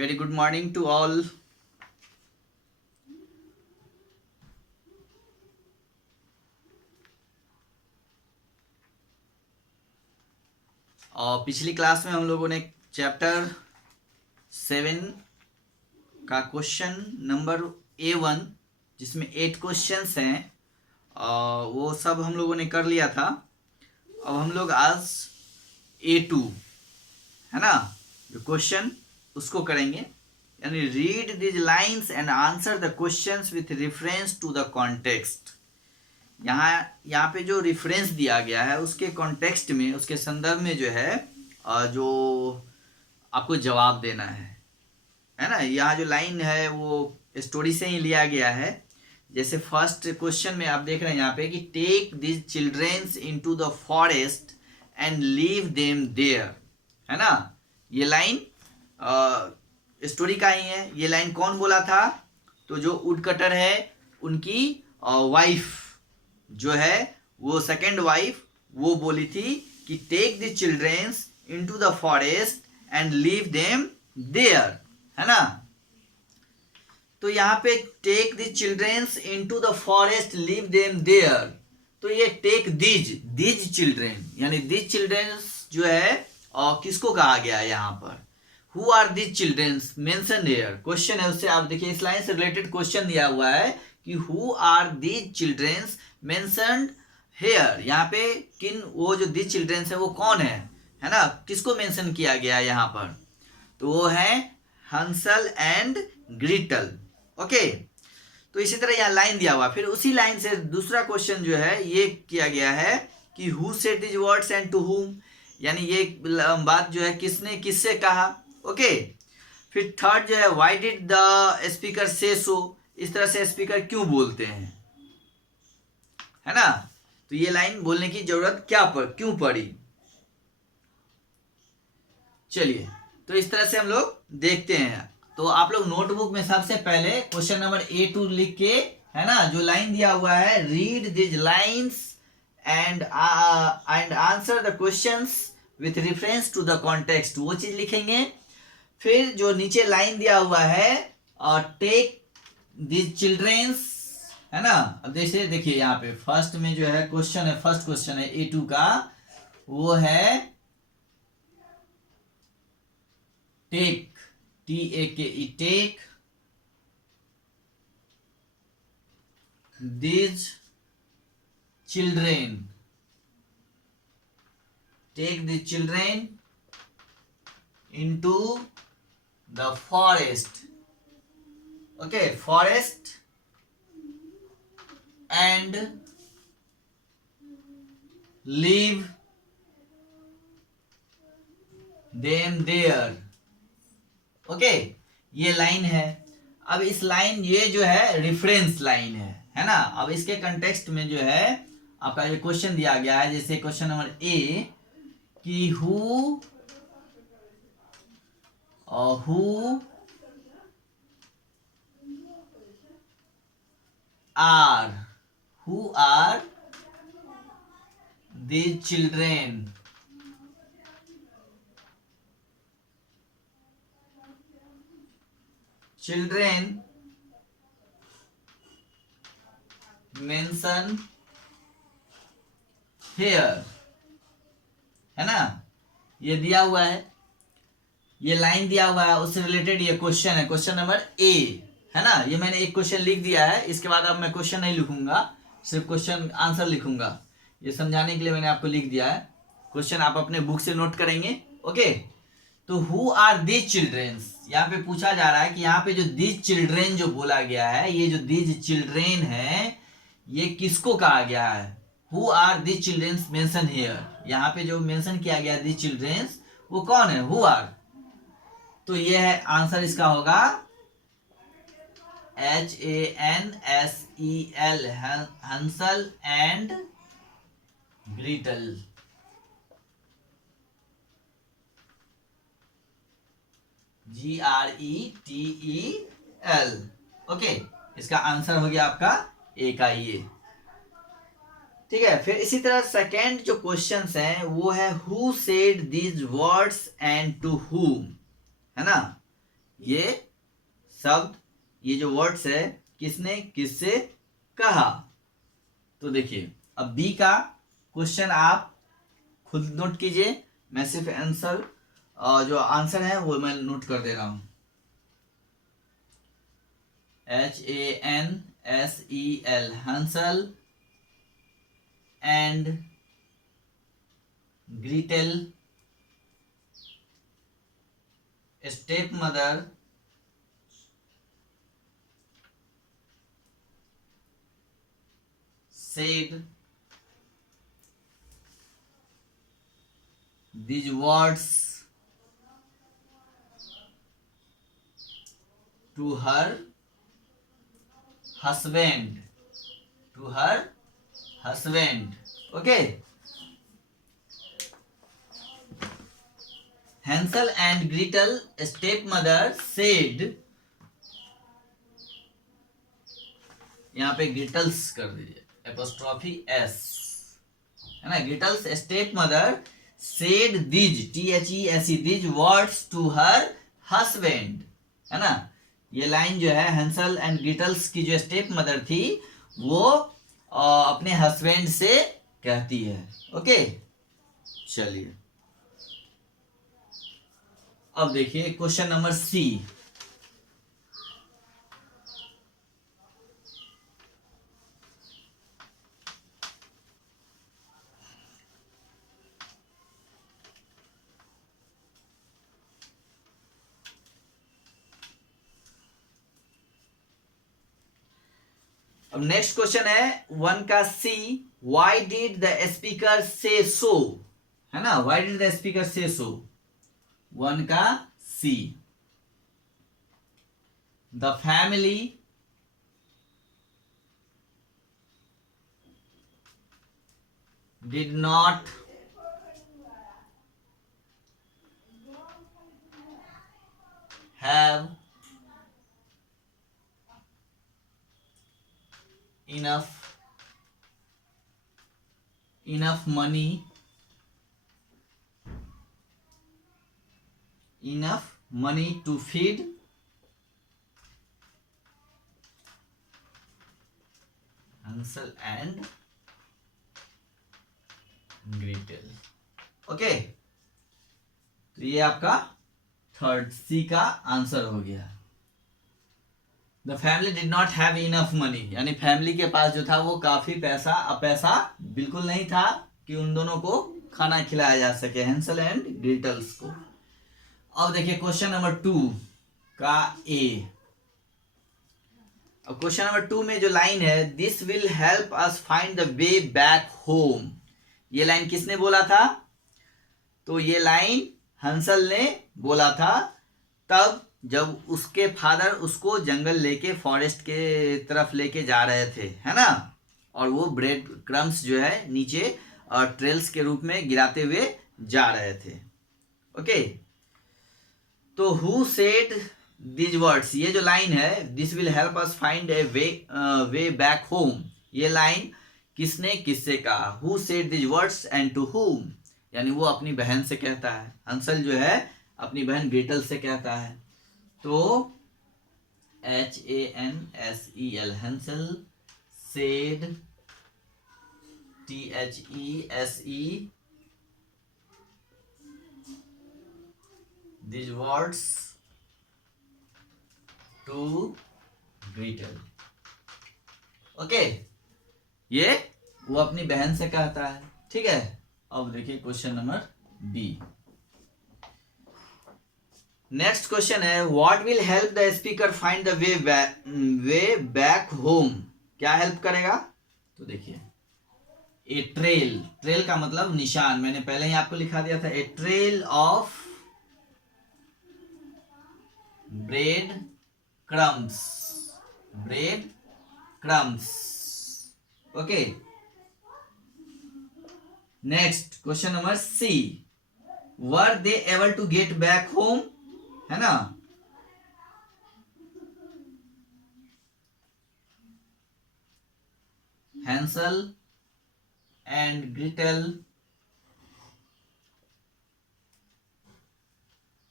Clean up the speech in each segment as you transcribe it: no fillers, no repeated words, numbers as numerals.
Very good morning to all. और पिछली class में हम लोगों ने चैप्टर 7 का क्वेश्चन नंबर A1 जिसमें 8 क्वेश्चंस हैं वो सब हम लोगों ने कर लिया था। अब हम लोग आज A2 है ना जो क्वेश्चन उसको करेंगे, यानी read these lines and answer the questions with reference to the context. यहाँ पे जो रेफरेंस दिया गया है उसके कॉन्टेक्स्ट में, उसके संदर्भ में जो है जो आपको जवाब देना है ना। यहाँ जो लाइन है वो स्टोरी से ही लिया गया है। जैसे फर्स्ट क्वेश्चन में आप देख रहे हैं यहाँ पे कि take this childrens into the forest and leave them there, है ना। ये लाइन स्टोरी का ही है। ये लाइन कौन बोला था? तो जो वुडकटर है उनकी वाइफ जो है, वो सेकेंड वाइफ, वो बोली थी कि take the childrens into the forest and leave them there, है ना। तो यहाँ पे take the childrens into the forest leave them there, तो ये टेक दिज चिल्ड्रेन, यानी दिज चिल्ड्रेन्स जो है किसको कहा गया है यहाँ पर? Who are these childrens mention here. Question है उससे, आप देखिए इस लाइन से रिलेटेड क्वेश्चन दिया हुआ है कि who are these childrens mentioned here. यहाँ पे किन, वो जो दिस चिल्ड्रेन्स है वो कौन है ना, किसको मेंशन किया गया है यहाँ पर? तो वो है हंसल एंड ग्रीटल। ओके, तो इसी तरह यहाँ लाइन दिया हुआ। फिर उसी लाइन से दूसरा क्वेश्चन जो है ये किया गया है कि who said this words and to whom, यानी ये बात जो है किसने किससे कहा। ओके, फिर थर्ड जो है व्हाई डिड द स्पीकर से सो, इस तरह से स्पीकर क्यों बोलते हैं, है ना। तो ये लाइन बोलने की जरूरत क्यों पड़ी? चलिए, तो इस तरह से हम लोग देखते हैं। तो आप लोग नोटबुक में सबसे पहले क्वेश्चन नंबर A2 लिख के, है ना, जो लाइन दिया हुआ है read these lines and answer the questions with reference to the context, वो चीज लिखेंगे। फिर जो नीचे लाइन दिया हुआ है टेक दिज चिल्ड्रेन्स, है ना। अब जैसे देखिए यहाँ पे फर्स्ट में जो है क्वेश्चन है, फर्स्ट क्वेश्चन है A2 का, वो है take, TAKE, take these children, take these children into the forest. Okay, forest and leave them there। Okay, ये लाइन है। अब इस लाइन, ये जो है रेफरेंस लाइन है ना। अब इसके कंटेक्स्ट में जो है आपका ये क्वेश्चन दिया गया है, जैसे क्वेश्चन नंबर A कि who are these children, mention here, है ना। ये दिया हुआ है, ये लाइन दिया हुआ है, उससे रिलेटेड ये क्वेश्चन है, क्वेश्चन नंबर A, है ना। ये मैंने एक क्वेश्चन लिख दिया है, इसके बाद अब मैं क्वेश्चन नहीं लिखूंगा, सिर्फ क्वेश्चन आंसर लिखूंगा। ये समझाने के लिए मैंने आपको लिख दिया है। क्वेश्चन आप अपने बुक से नोट करेंगे। ओके, तो हु आर दिज चिल्ड्रेन्स, यहाँ पे पूछा जा रहा है कि यहाँ पे जो दिज चिल्ड्रेन जो बोला गया है, ये जो दिज चिल्ड्रेन है ये किसको कहा गया है? Who are these childrens mention here, यहाँ पे जो मेंशन किया गया दिज चिल्ड्रेन्स वो कौन है? Who are. तो ये है आंसर, इसका होगा HANSEL, Hansel and Gretel. GRETEL। Okay, इसका आंसर हो गया आपका A का ये। ठीक है, फिर इसी तरह सेकेंड जो क्वेश्चंस हैं वो है who said these words and to whom, है ना। ये शब्द, ये जो वर्ड्स है, किसने किससे कहा। तो देखिए अब बी का क्वेश्चन आप खुद नोट कीजिए, मैं सिर्फ आंसर जो आंसर है वो मैं नोट कर दे रहा हूं। HANSEL, Hansel and Gretel step mother said these words to her husband, to her husband. Okay, Hansel and Gretel stepmother said, यहाँ पे ग्रिटल्स कर दीजिए, एपोस्ट्रॉफी एस, है ना। Gretel's step mother said these, THESE, these words to her husband, है ना। ये line जो है हंसल एंड ग्रिटल्स की जो स्टेप मदर थी वो अपने हस्बैंड से कहती है। ओके, चलिए अब देखिए क्वेश्चन नंबर सी। अब नेक्स्ट क्वेश्चन है 1 का सी, व्हाई डिड द स्पीकर से सो, है ना। व्हाई डिड द स्पीकर से सो, 1 का C. The family did not have enough money to feed Hansel and Gretel. Okay, तो ये आपका थर्ड सी का आंसर हो गया। The family did not have enough money, यानी फैमिली के पास जो था वो काफी पैसा बिल्कुल नहीं था कि उन दोनों को खाना खिलाया जा सके, हैंसल एंड ग्रीटल्स को। अब देखिए क्वेश्चन नंबर 2 का ए। अब क्वेश्चन नंबर 2 में जो लाइन है, this will help us find the way back home, ये लाइन किसने बोला था? तो ये लाइन हंसल ने बोला था तब जब उसके फादर उसको जंगल लेके, फॉरेस्ट के तरफ लेके जा रहे थे, है ना। और वो ब्रेड क्रम्स जो है नीचे और ट्रेल्स के रूप में गिराते हुए जा रहे थे। ओके, तो हु सेड दीज वर्ड्स, ये जो लाइन है this will help us find a way back home, ये लाइन किसने किससे कहा? Who said these words and to whom, यानी वो अपनी बहन से कहता है, हंसल जो है अपनी बहन ग्रेटल से कहता है। तो HANSEL, Hansal said, THESE these words to Gretel. Okay, ये वो अपनी बहन से कहता है, ठीक है। अब देखिए question number B. Next question है, what will help the speaker find the way back home, क्या हेल्प करेगा? तो देखिए ए ट्रेल, ट्रेल का मतलब निशान, मैंने पहले ही आपको लिखा दिया था, a trail of bread crumbs, bread crumbs. Okay, next question number C, were they able to get back home, है ना। Hansel and Gretel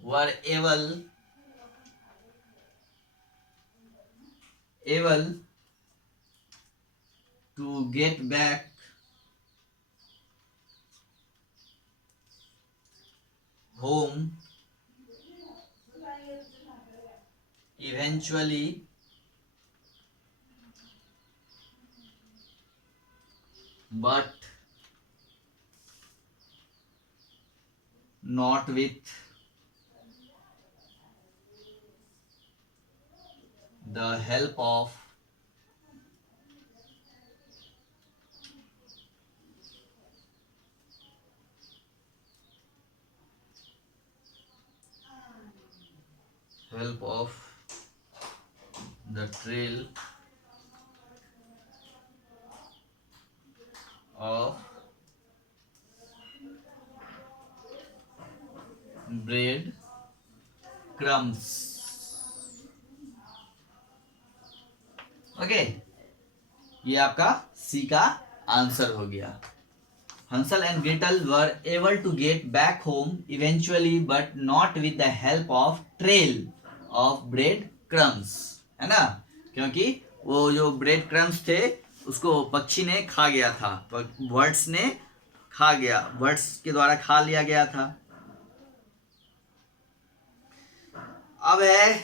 were able able to get back home eventually, but not with the help of the trail of bread crumbs. Okay, ये आपका सी का answer हो गया. Hansel and Gretel were able to get back home eventually, but not with the help of trail of bread crumbs. है ना, क्योंकि वो जो ब्रेड क्रम्स थे उसको पक्षी ने खा गया था, बर्ड्स ने खा गया, बर्ड्स के द्वारा खा लिया गया था. अब है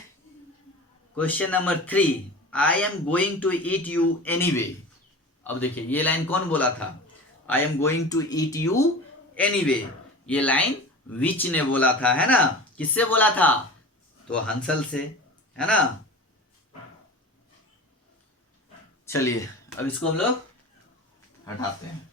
question number 3. I am going to eat you anyway. अब देखिए ये लाइन कौन बोला था, I am going to eat you anyway. ये लाइन विच ने बोला था, है ना. किससे बोला था, तो हंसल से, है ना. चलिए अब इसको हम लोग हटाते हैं.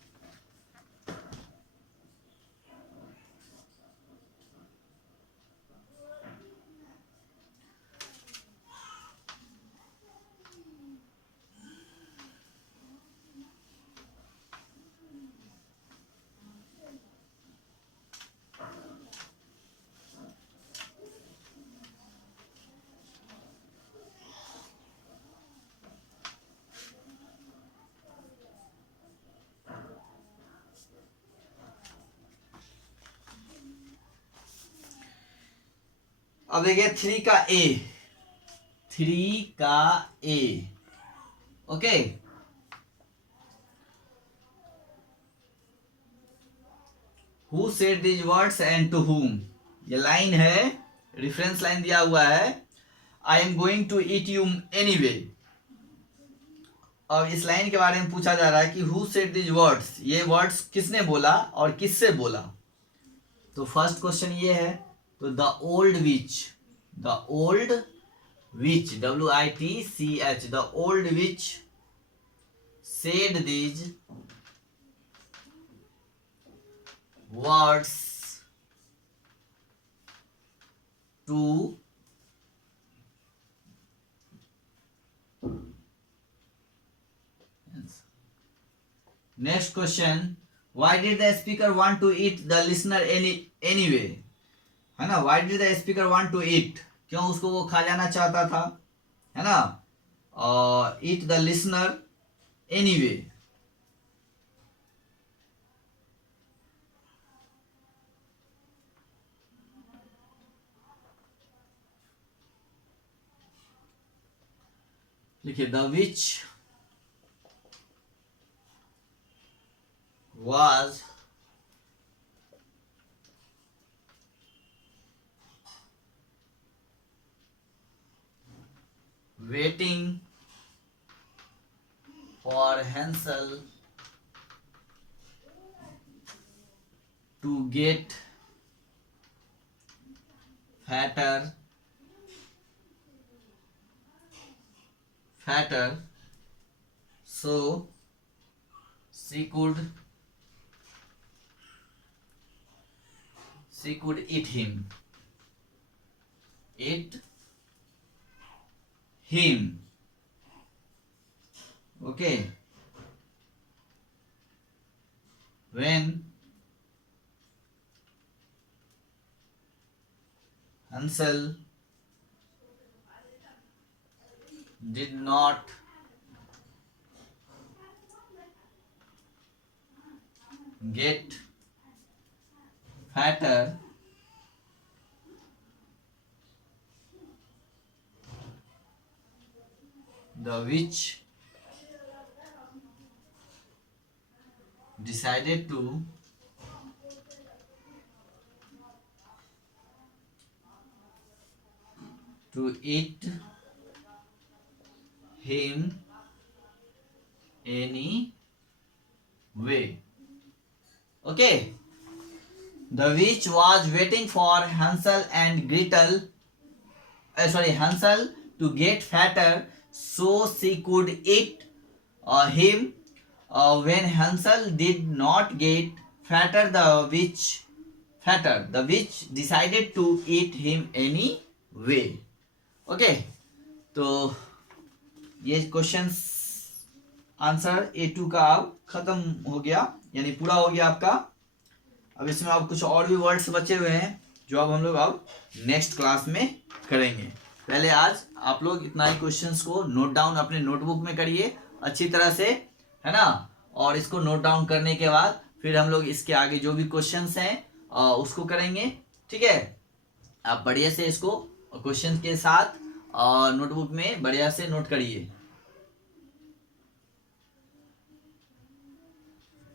अब देखिए 3 का ए, 3 का A. Okay, who said these words and to whom. ये लाइन है, रेफरेंस लाइन दिया हुआ है, I am going to eat you anyway. और इस लाइन के बारे में पूछा जा रहा है कि हु सेड दीज वर्ड्स, ये वर्ड्स किसने बोला और किससे बोला. तो फर्स्ट क्वेश्चन ये है, तो the old which, the old which, WITCH, the old which said these words to next question, why did the speaker want to eat the listener anyway. है ना, why did the speaker want to eat, क्यों उसको वो खा जाना चाहता था, है ना. eat the listener anyway. लिखिए, the which was waiting for Hansel to get fatter, so she could eat him. Okay, when Hansel did not get fatter, the which decided to eat him anyway. Okay. The witch was waiting for Hansel and Gretel. Hansel to get fatter so she could eat him. When Hansel did not get fatter, the witch decided to eat him anyway. Okay, तो ये questions answer A2 का अब खत्म हो गया, यानी पूरा हो गया आपका। अब इसमें अब कुछ और भी वर्ड्स बचे हुए हैं जो अब हम लोग अब नेक्स्ट क्लास में करेंगे। पहले आज आप लोग इतना ही क्वेश्चंस को नोट डाउन अपने नोटबुक में करिए अच्छी तरह से, है ना। और इसको नोट डाउन करने के बाद फिर हम लोग इसके आगे जो भी क्वेश्चंस हैं उसको करेंगे, ठीक है। आप बढ़िया से इसको क्वेश्चन के साथ नोटबुक में बढ़िया से नोट करिए।